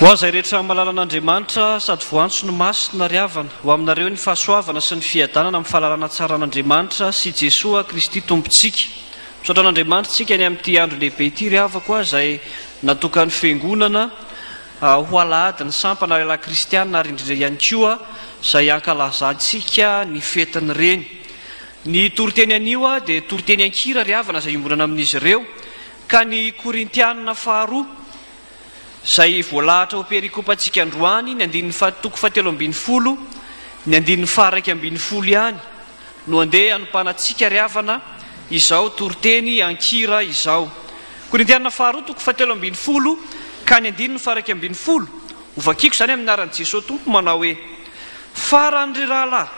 ho azay rehetra malala an'Andriamanitra sady voantso no masina ry havana ho aminareo ny fahasoavana sy ny fiadanana amin'ny fahalalana tsara an'Andriamanitra sy Jesosy Kristy tompontsika. Misaotra an'Andriamanitra tsika ny amin'ity andro lehibe ity ry havako a izay natokany fiangonana ho alahady ny sampana lehilahy kristianina ary indrindra ihany koa izay ankalazantsika ny fetiny reny. Ny toriteny anio a dia toriteny ankira ry havana izay iombonana amin'izy ireo ka ny Korintianina faharoa izay voalahatra ho perikopantsika androany ny andininy toko 17 ny andininy 112 ihany no andeha anompanantsika ry havana izao toriteny ankira izao. Korintianina faharoa toko 17 ka ny andininy 112 hovakiko izany amin'ny anaran'i Jesosy tompo manao hoe: farany ry rahalahy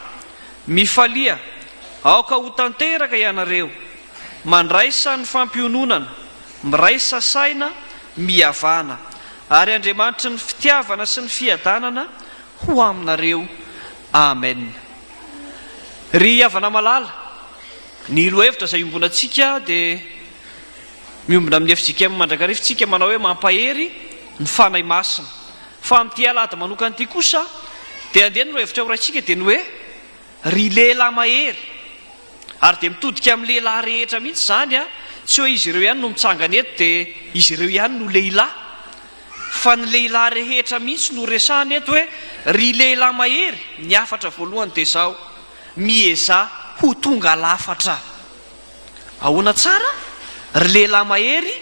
mifalia aoka ho tanteraka ianareo, mandraisa ny fampiononana, miraisa saina, mihavana, ary Andriamanitra ny fitiavana sy ny fiadanana ho aminareo. Amen. Ry havana malala, ny lohevitra izay iombonantsika dia miombona amin'ny efitsika amin'ny mandrakarifontsika manao hoe mampahery ny fanahy masina. Fa amin'ity alahady manokana ity kosa dia andeha ny lohevitra horaitsika dia ny hoe ry lehilahy mahery, ary dia mitodika amin'ny lehilahy rehetra mihitsy izany a, tsy hoe izy ireo ihany no mitsangana eto dia izy ireo ihany no lehilahy, fa ny lehilahy rehetra mihitsy no resahana eto hoe ry lehilahy mahery. Ny afatra voalohany dia izao: mieza ho tonga lafatra. Ahoana tsara? Ry lehilahy mahery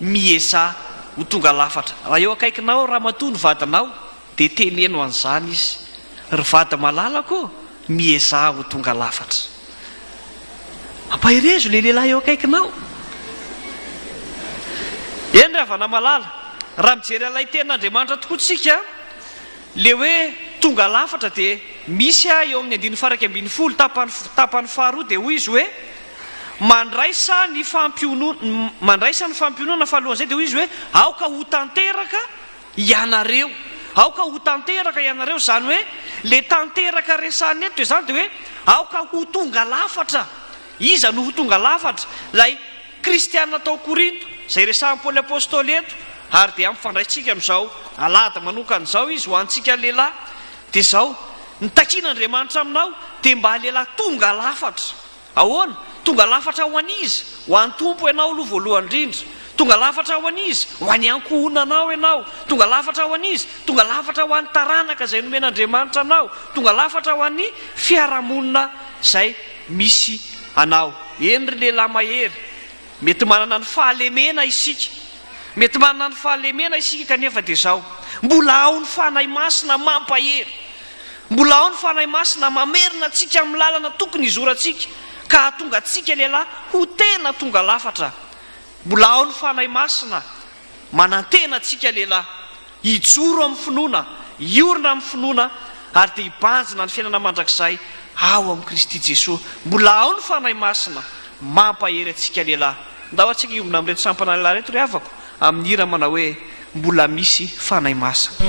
mieza ho tonga lafatra. Raha eo akaikinao raha matoa ny vadinao dia teneno an'izany izy: ry vady malalako mieza ho tonga lafatra. Ampaherezo le lehilahy eo akaikinao. Eny ry havana malala, raha mijery ilay tenin'Andriamanitra tokoa tsika, le hoe tonga lafatra dia misy eo amin'ny 112 tapany faharoa dia hoy izy hoe mandraisa ny fampionona fahalohan'izay dia hoy izy hoe aoka ho tanteraka ianareo. Aoka ho tanteraka ianareo izany hoe le tanteraka resahany eto izany dia hoe aoka ho tonga lafatra. Iza no ho tonga lafatra? Lay kristianina tao Korinto izay resahan'i Paoly apôstôly eto, ary dia ampifandraitsika amin'izao alahady manokana izao izy ho antsika lehilahy dia izao: nitakian'Andriamanitra aminao dia mba lehilahy tonga lafatra. Ahoana? Tonga lafatra ho an'izy? Ho an'ny tompo ianao aloha voalohany indrindra. Tonga lafatra ho an'izy? Ho an'ny ankohonanao ianao. Tonga lafatra ho an'izy? Tonga lafatra ho an'ny taranaka izay nomen'Andriamanitra anao. Tonga lafatra ho an'ny fiarahamonina izay misy anao. Eny ry lehilahy mahery, mety manana ny fahalemena isika, mety manana ny fahalemena isika, kanefa dia izao: mbola ao ny fanahy masina mampahery, mbola ao ny fanahy masina mamerina antsika amin'ny lalana tokony izorantsika ka hahatonga antsika lehilahy ho tena tonga lafatra. Mbola ao ny fanahy masina manantena antsika lehilahy hijoro amin'ny finoana, hiorina amin'ny finoana, ary dia hibanjina ny fiainana mandrakizay ao amin'ny Kristy Jesosy. Mbola ao ny fanahy masina mampahery antsika lehilahy. Ndao antsika hiombona amin'ireto sampana lehilahy reto ry havako amin'ny hira manao hoe mbola misy fanahy masina.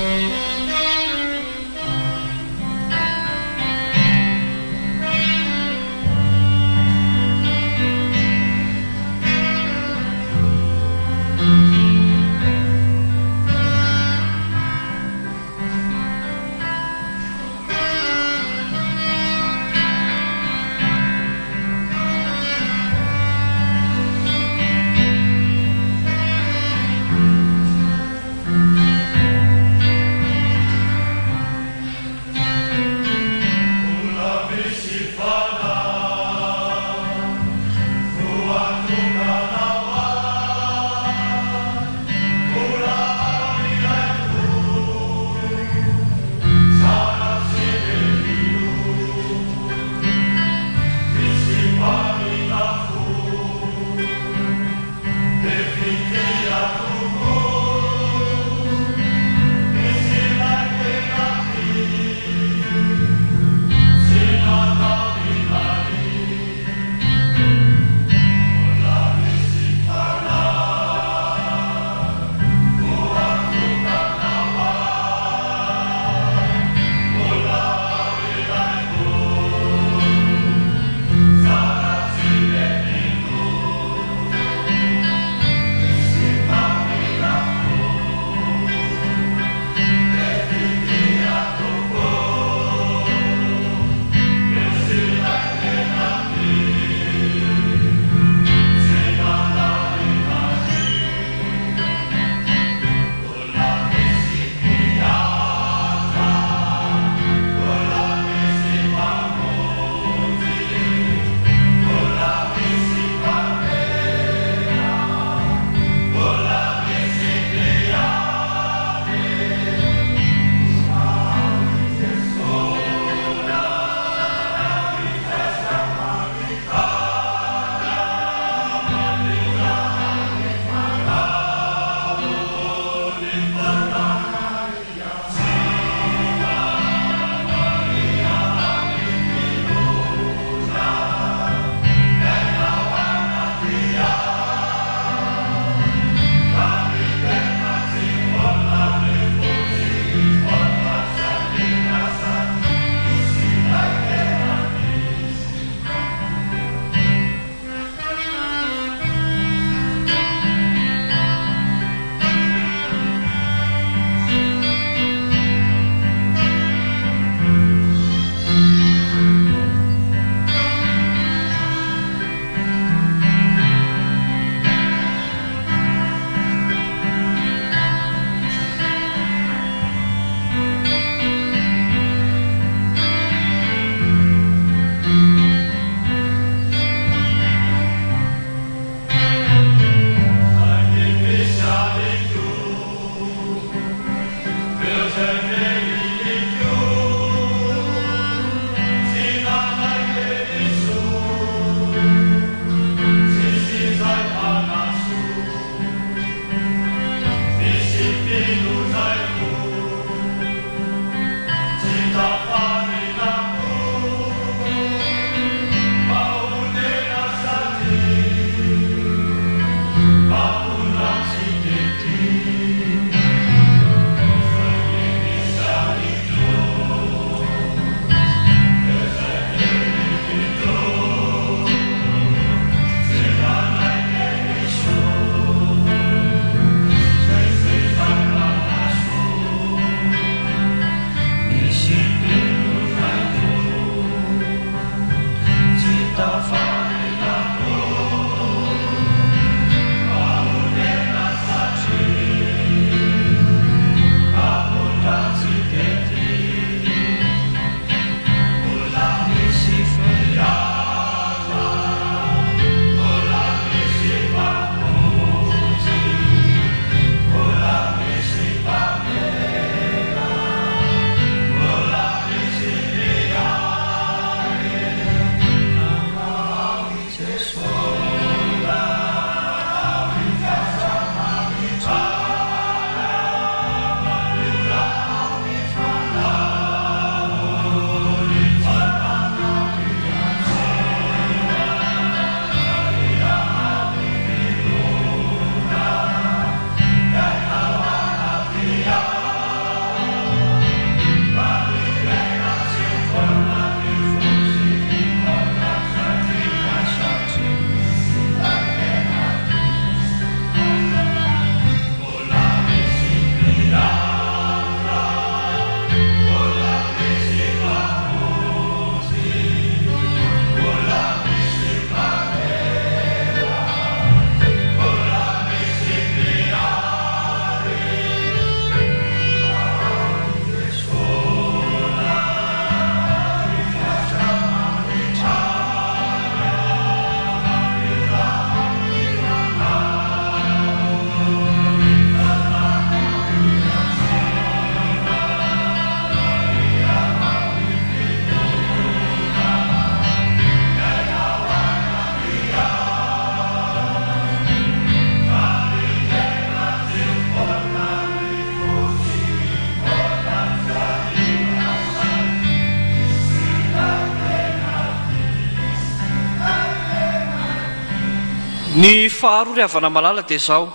Ny faharoa ry havana malala dia izao,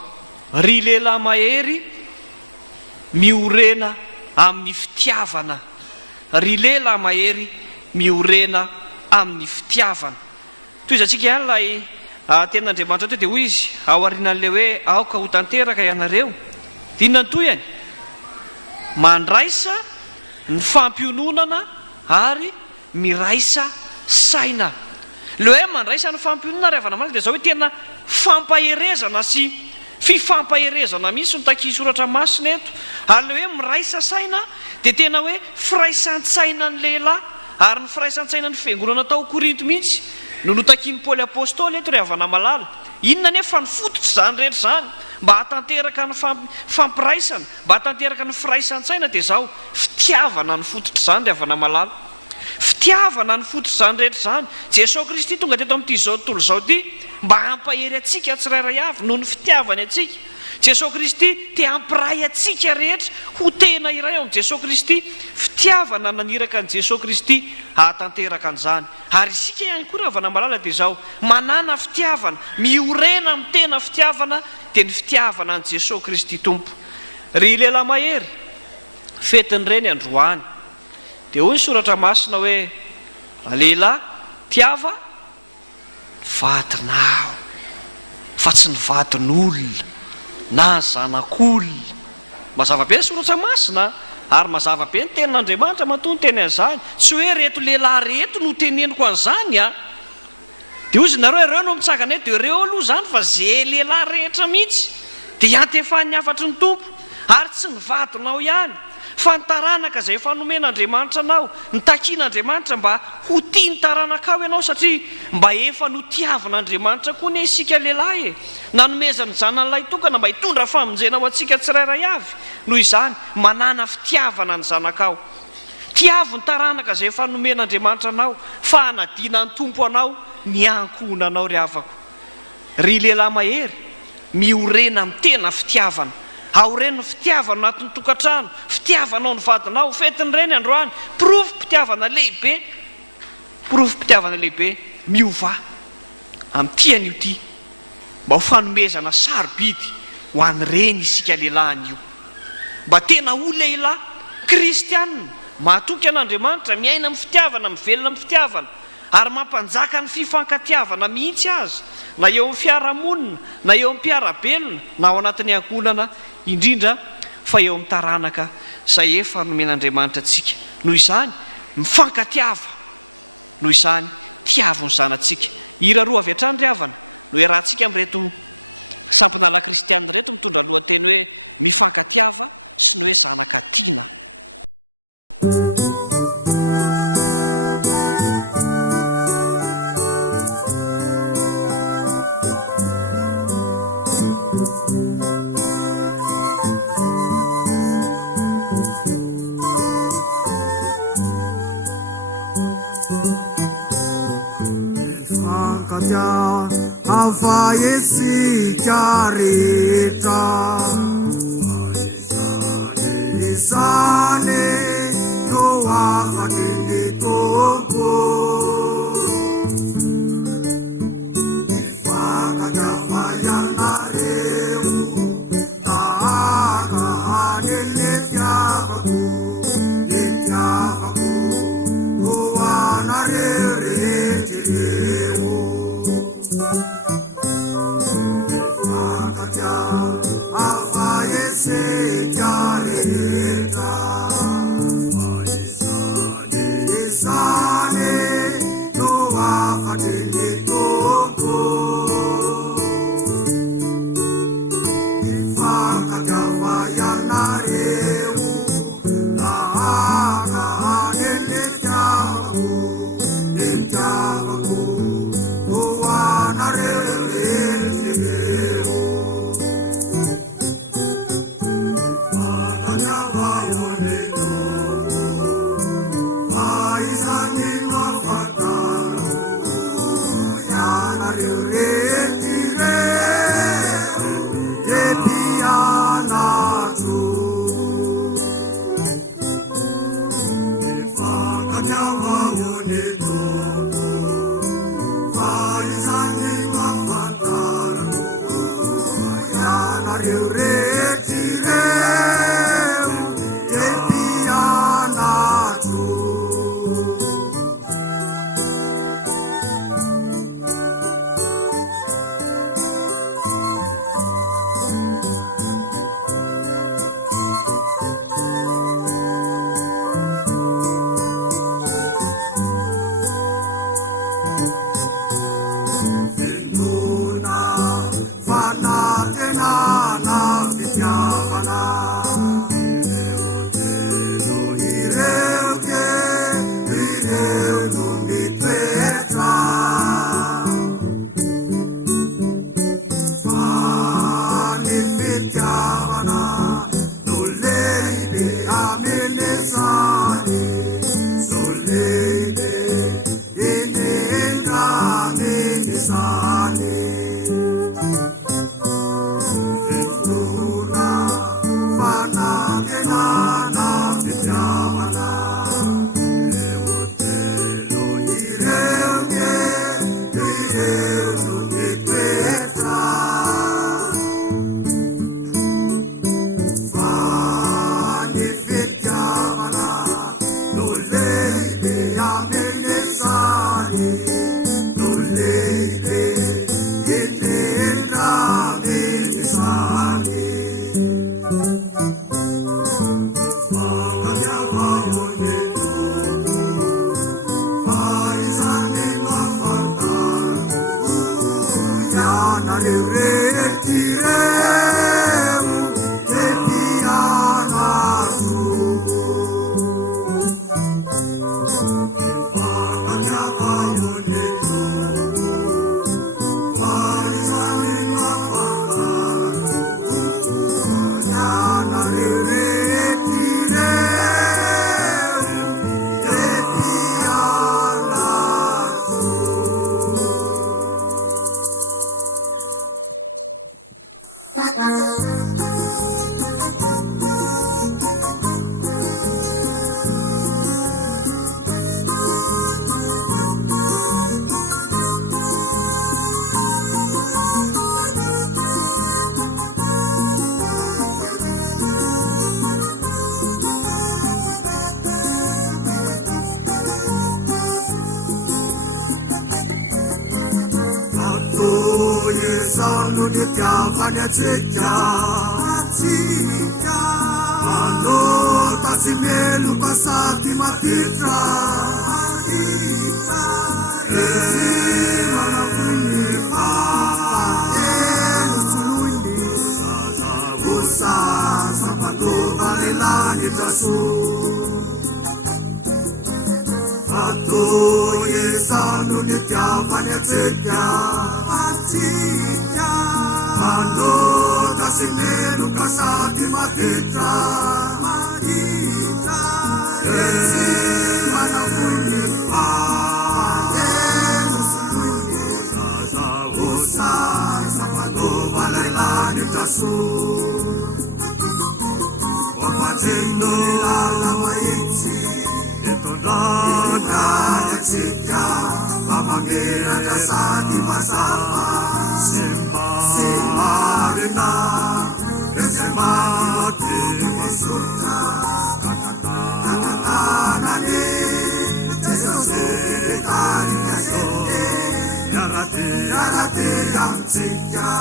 ry lehilahy mahery miorena amin'ny fitiavana. Ry lehilahy mahery miorena amin'ny fitiavana. Toy izantsika ihany ilay tenin'Andriamanitra teo dia hoy izy ao aorian'ilay hoe aoka ho tanteraka ianareo. Inona ny toyany? Mandraisa ny fampiononana ary miraisa saina. Le hoe mandraisa ny fampionona ry havana malala dia izao hoe tena fampaherezana sy fifampaherezana mihitsy no takia soratra masina eto. Ary le hoe miraisa saina dia tena hoe firaisan-tsaina ny lehilahy ary ny firaisan-tsaina ny fiangonana tao Korinto mihitsy no notakian'ny Paoly apôstôly eto ry havana malala. Inona nefa ny fototra izany rehetra izany mba hatanteraka ny fampiraisana, mba hatanteraka ny firaisan-tsaina dia izao fitiavana ny fototra izany ry havana malala. Fitiavana ny fototra izany rehetra izany. Jesosy Kristy tonga teto amin'ity zao tontolo izao ity mba hampahery atsika tsirairay avy noho ny fitiavany atsika. Jesosy Kristy te hampiray atsika rehetra ho tena iray ao amin'ny Jesosy Kristy. Fitiavana naniraka ny Jesosy Kristy hatanteraka an'izany. Ary isika ihany koa ry havana malala dia izao manana fitiavana, miorena amin'ny tena fitiavana dia ny fitiavana an' Jesosy Kristy Tompo. Ry lehilahy mahery fetin'ireny androany dia hoy ny soratra masina hoe lehilahy tiava vadinao fa tsy ny vadin'olona na ny zanak'olona. Mazava be ny soratra masina ary mazava be ny tenin'Andriamanitra matoa ny teny an'izany. Tsy hoe reto lehilahy reto no teneniko an'izany a. Dia hoy izy nareo ireo no mitsangana eto dia ireo aloha izany fa zay lehilahy rehetra mihitsy dia antefan'ny afatry ny tompo ary tsy ny vadinao ihany fa ny taranaka izay efa nomen'Andriamanitra anao, ny takian'Andriamanitra mba ho tia ny taranaka ao ianao satria mba efa no tiavan'Andriamanitra koa ny isika lehilahy nanomezany zanan'ilay tokana mba hitondra famonjena ho antsika tsirairay avy. Noho izany manana fitiavana ny zanakao, tiavo ny taranaka izay efa nomen'Andriamanitra anao fa hanadiana ny tompo anao ny ankohonanao ry havako. Ry lehilahy mahery miorena amin'ny tena fitiavana. Ao ireny ny fitiavana anatin'ny tokantrano, fitiavanao ny vadinao, fetin'ireny androany, pitiavana lehibe miova amin'ny tian'io ty mba ho fanomezana sarobidy ho an'ireny isika lehilahin'io. Mba tena ho lehilahy kristianina mahatoky an'Andriamanitra, miaina amin'ny fitiavana, mivelona amin'ny fitiavana ary mampanjaka ny fifankatiavana mihitsy azy, na eo amin'ny fiarahamonina, na eo amin'ny mpiarabelona, na ao anatin'ny ankonana indrindra fa eo amin'ny taranaka izay efa nomen'Andriamanitra antsika. Noho izany mifankatiava, noho izany tiavo ny zanantsika. Hira roa avy hatrany ry havana no iarahantsika amin'reto sampinala kristianina reto mitondra lohateny hoe mifankatiava sy ny hoe zanaka tiana. Esika rehetra isane no afaniny tompo ifakatafayanareo ahaka le tiavako no anarereteteo Isane nitiavany atsika manota sy meloka sady mapitra Sano ni chiamane zecchia quando da semeno passati ma dentro e si vanno fuori qua usa quando vale l'anima su ma facendo la maizi e tornando zecchia mamera da sati masapa semarina e semati masuta tanani sesekari nasete yarate zecchia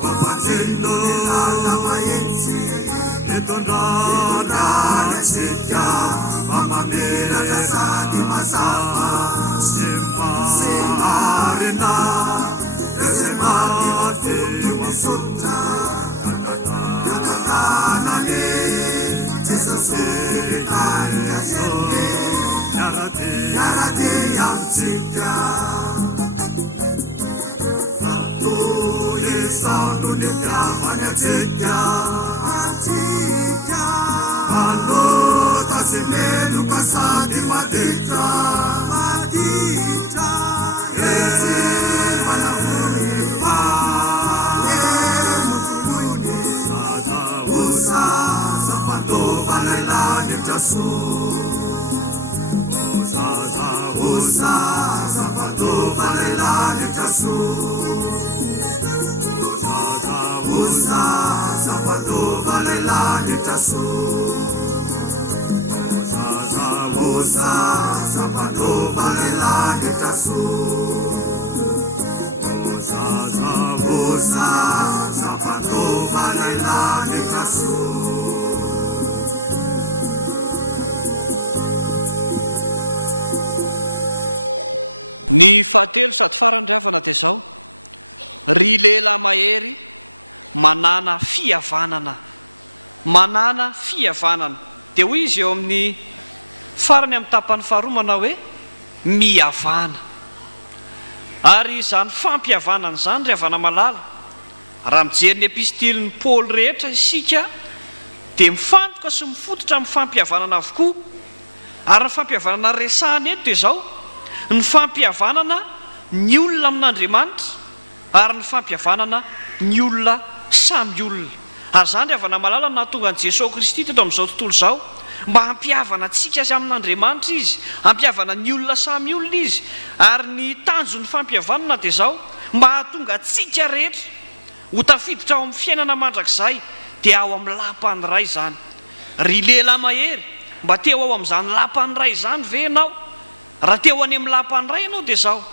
papacendo la maizi e tornona la zecchia mamera da sati masapa semarina e semati masuta tanani sesekari nasete yarate zecchia Sano ni chiamane zecchia allora si vedo passati ma dentro e si vanno fuori ma usa quando vale l'anima su usa quando vale l'anima su usa quando vale l'anima su usa quando vale l'anima su usa quando vale l'anima su Ny fahatelo sady farany riavana dia zao ry lehilahy mahery manana fihavanana dia hoy izy eo amin'ny farany amin'ny tapany faharoa manao hoe mihavana ary izany fampihavanana izany ry havana malala raha mijery ny epistiliny Paoly rehetra isika dia mifantoka sy mifototra amin'ny fampihavanana avokoa ary ny fampihavanana resahana eto dia zao ny fampihavanana ny olona amin'Andriamanitra ary ny fampihavanana ny olona samy olona ary zany ry havana malala nahatonga an'i Jesosy Kristy teto amin'izao tontolo izao mba hampihavana antsika azy amin'Andriamanitra izy hampihavana ny olona samy olona izy ary ny tanjon'ny fampihavanana dia zao mba hahatonga antsika rehetra ho tafiditra ao amin'ny fiainana mandrakizay dia ao amin'ny lapany ray zany ry lehilahy mahery mba teo ao amin'izany lapany ray zany ve ianao raha teo any amin'ny lapany ray ianao dia zao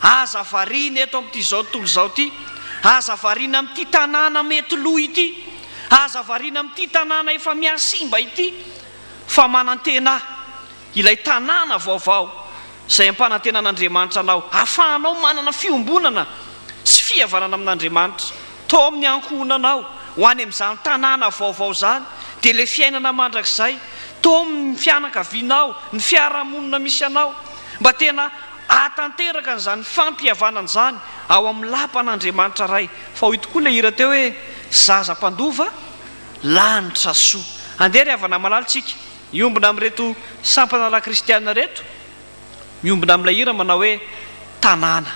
aza variana eto amin'ity zao tontolo izao ity aza variana amin'ity tanàna mety loha ity aza variana amin'ity tanàna efa miasimba ity fa manantena ilay tanàna vaovao izay ampanantenan'Andriamanitra anao ahafahanao manana fiombonana sy fihavanana amin'Andriamanitra tao amin'ny ankohonanao ho any amin'izany tanàna vaovao zany dia ilay fiainana mandrakizay tao amin'ny fianakavianao ny fiarahamonina misy anao mba tena ahatanteraka n'izany fampihavanana izany ao amin'ny lapan'Andriamanitra ray fa hoy tokoa ilay hira teo hoe zaza mpandova lanitra soa andeha ry havana malalintsika miombona amin'reto sampanala kristianina reto miombona amin'ilay hira manao hoe tanàna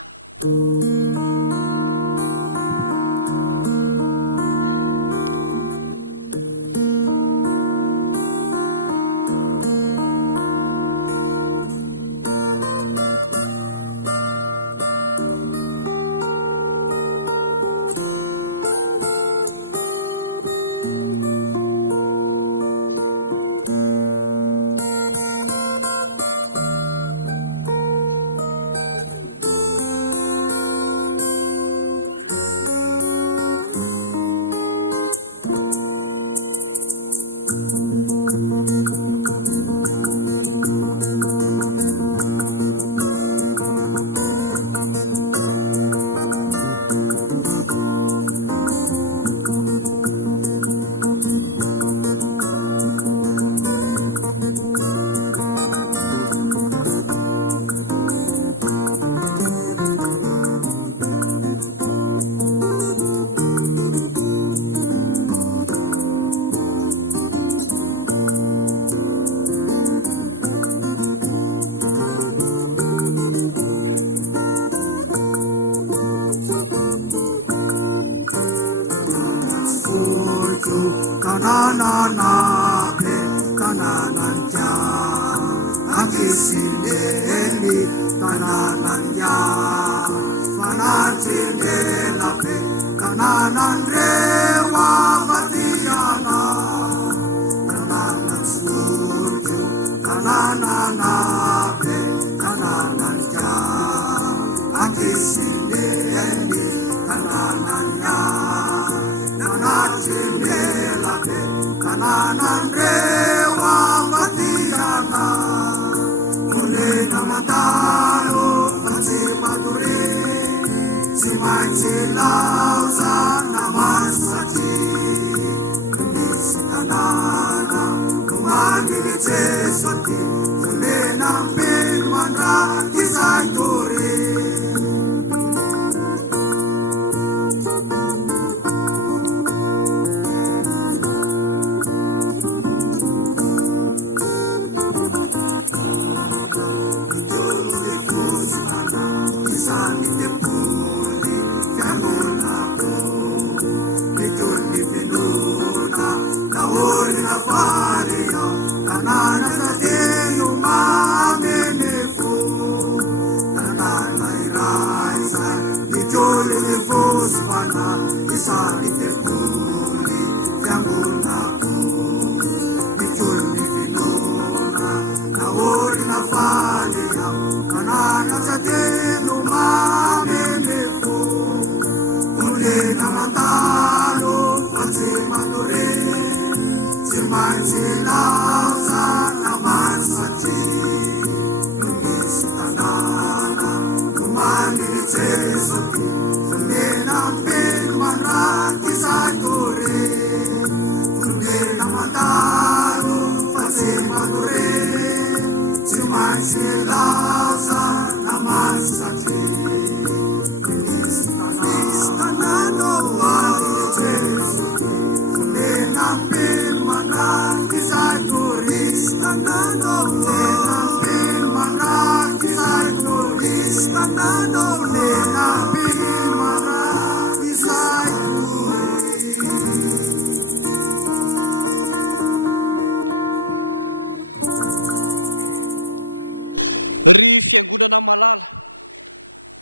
ry fiangonana malala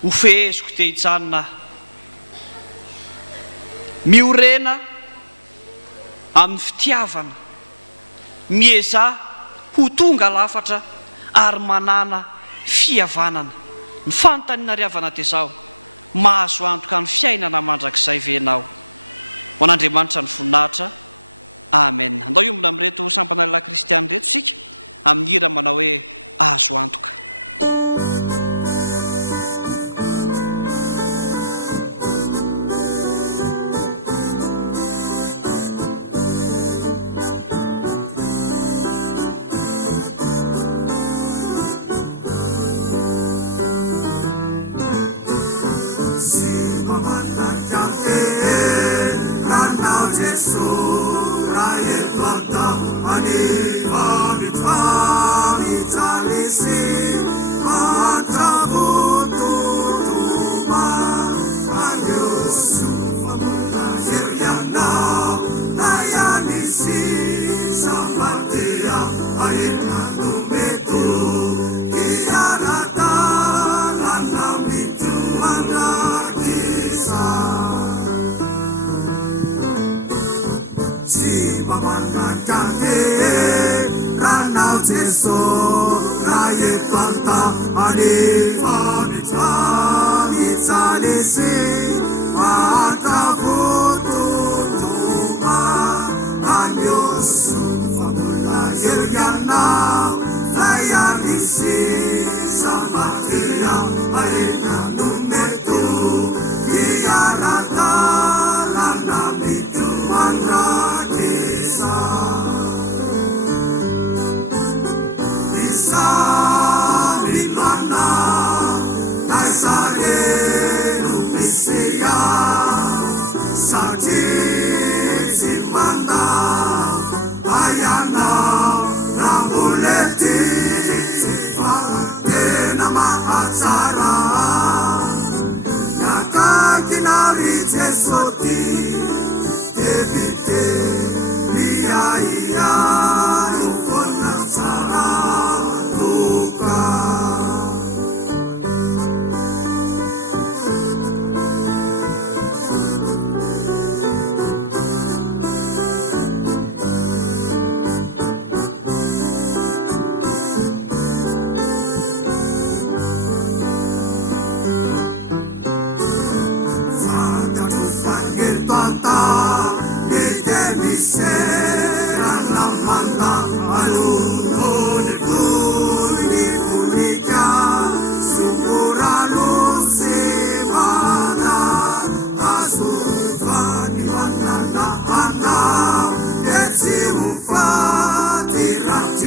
ho feheziko te hitsanina miorena amin'ny fitiavana mieza ho tonga lafatra ary manana fihavanana ny fanontaniana riavana tezao mahazo antoka ny fiainana mandrakizay venao ho an'Andriamanitra ny voninahitra amen. Andao iombona amin'ireto sampanalala kristiany reto sika amin'ny hira manao hoe azo antoka. Hallelujah.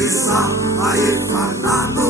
sa aefanano